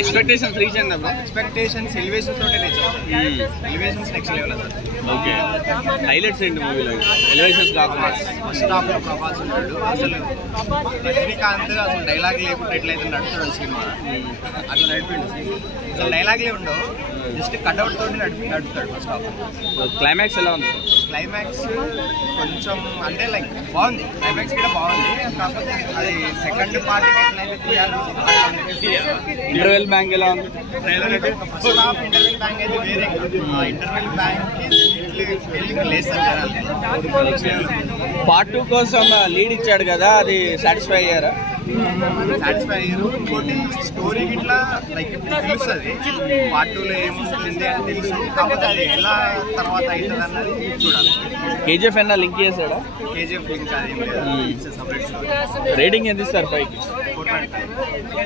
Expectations reach అయిందా bro? Expectations elevations తోటే reach అవుతాయి. ఎలివేషన్స్ నెక్స్ట్ లెవెల్ అసలు. ఓకే, హైలైట్స్ ఏంటి మూవీలో? ఎలివేషన్స్ కాకుండా ఫస్ట్ హాఫ్ లో ప్రభాస్ ఉంటాడు. అసలు రజనీకాంత్ అసలు డైలాగ్ లేకుండా ఎట్లయితే నడుపుతాడు సినిమా, అట్లా నడిపిండు. అసలు డైలాగ్లే ఉండవు, జస్ట్ కట్అవుట్ తోటి నడుపుతాడు ఫస్ట్ హాఫ్. క్లైమాక్స్ ఎలా ఉంది? క్లైమాక్స్ కొంచెం అంటే లైక్ బాగుంది, క్లైమాక్స్ కూడా బాగుంది. కాకపోతే అది సెకండ్ పార్ట్కి ఎట్లయితే తీయాలో ఇంటర్వెల్ బ్యాంక్ ఎలా ఉంది? ఫస్ట్ హాఫ్ ఇంటర్వెల్ బ్యాంక్ అయితే వేరే, ఇంటర్వెల్ బ్యాంక్కి పార్ట్ 2 కోసం లీడ్ ఇచ్చాడు కదా, అది సాటిస్ఫై అయ్యారా? సాటిస్ఫై అయ్యారు. ఇంకోటి స్టోరీ ఇట్లా లైక్ తెలుస్తుంది, పార్ట్ 2లో ఏముంటుంది అని తెలుసు. కాకపోతే అది ఎలా తర్వాత అవుతుంది అన్నది చూడాలి. కేజీఎఫ్ అన్న లింక్ చేశాడా? కేజీఎఫ్ లింక్ అది సపరేట్. రేటింగ్ ఎంత ఇస్తారు 5కి? 4.5.